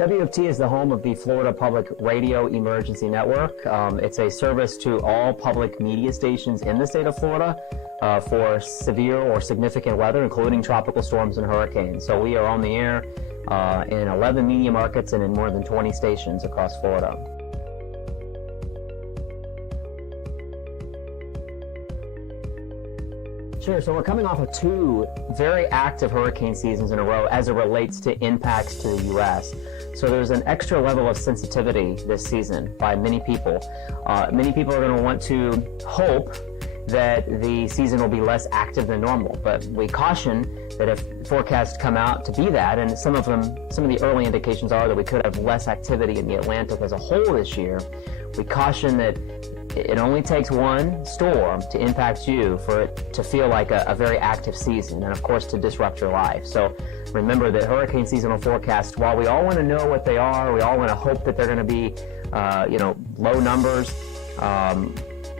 WUFT is the home of the Florida Public Radio Emergency Network. It's a service to all public media stations in the state of Florida for severe or significant weather, including tropical storms and hurricanes. So we are on the air in 11 media markets and in more than 20 stations across Florida. Sure, so we're coming off of two very active hurricane seasons in a row as it relates to impacts to the U.S. So there's an extra level of sensitivity this season by many people. Many people are going to want to hope that the season will be less active than normal, but we caution that if forecasts come out to be that, and some of the early indications are that we could have less activity in the Atlantic as a whole this year, we caution that it only takes one storm to impact you for it to feel like a very active season, and of course to disrupt your life. So remember that hurricane seasonal forecasts, while we all want to know what they are, we all want to hope that they're going to be low numbers,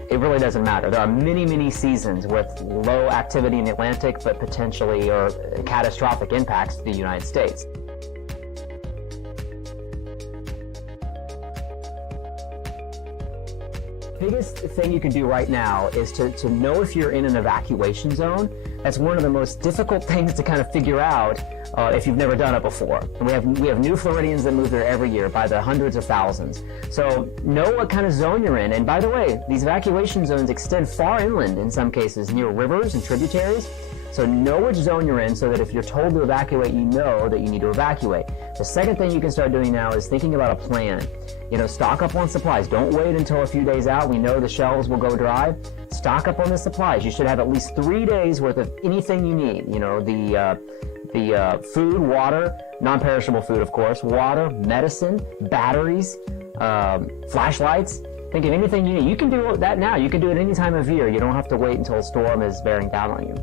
it really doesn't matter. There are many, many seasons with low activity in the Atlantic, but potentially or catastrophic impacts to the United States. Biggest thing you can do right now is to know if you're in an evacuation zone. That's one of the most difficult things to kind of figure out if you've never done it before. And we have new Floridians that move there every year by the hundreds of thousands. So know what kind of zone you're in. And by the way, these evacuation zones extend far inland in some cases, near rivers and tributaries. So know which zone you're in so that if you're told to evacuate, you know that you need to evacuate. The second thing you can start doing now is thinking about a plan. Stock up on supplies. Don't wait until a few days out. We know the shelves will go dry. Stock up on the supplies. You should have at least 3 days worth of anything you need. The food, water, non-perishable food, of course, water, medicine, batteries, flashlights. Think of anything you need. You can do that now. You can do it any time of year. You don't have to wait until a storm is bearing down on you.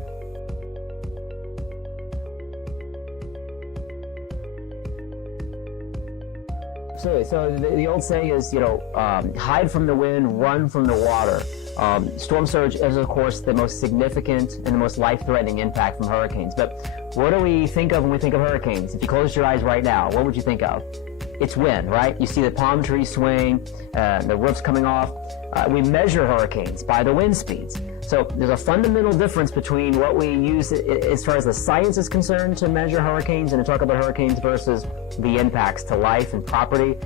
Absolutely. So the old saying is, hide from the wind, run from the water. Storm surge is, of course, the most significant and the most life-threatening impact from hurricanes. But what do we think of when we think of hurricanes? If you closed your eyes right now, what would you think of? It's wind, right? You see the palm trees swaying, the roofs coming off. We measure hurricanes by the wind speeds. So there's a fundamental difference between what we use as far as the science is concerned to measure hurricanes and to talk about hurricanes versus the impacts to life and property.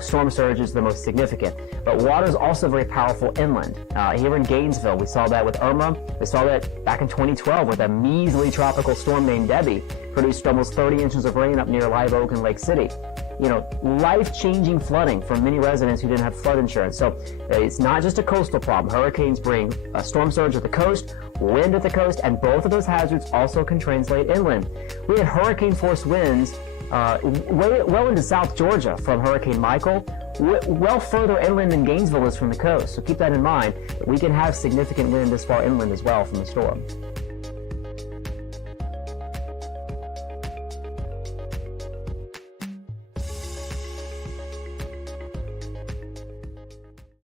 Storm surge is the most significant. But water is also very powerful inland. Here in Gainesville, we saw that with Irma. We saw that back in 2012 with a measly tropical storm named Debbie, produced almost 30 inches of rain up near Live Oak and Lake City. Life-changing flooding for many residents who didn't have flood insurance. So it's not just a coastal problem. Hurricanes bring a storm surge at the coast, wind at the coast, and both of those hazards also can translate inland. We had hurricane-force winds well into South Georgia from Hurricane Michael, well further inland than Gainesville is from the coast. So keep that in mind. We can have significant wind this far inland as well from the storm.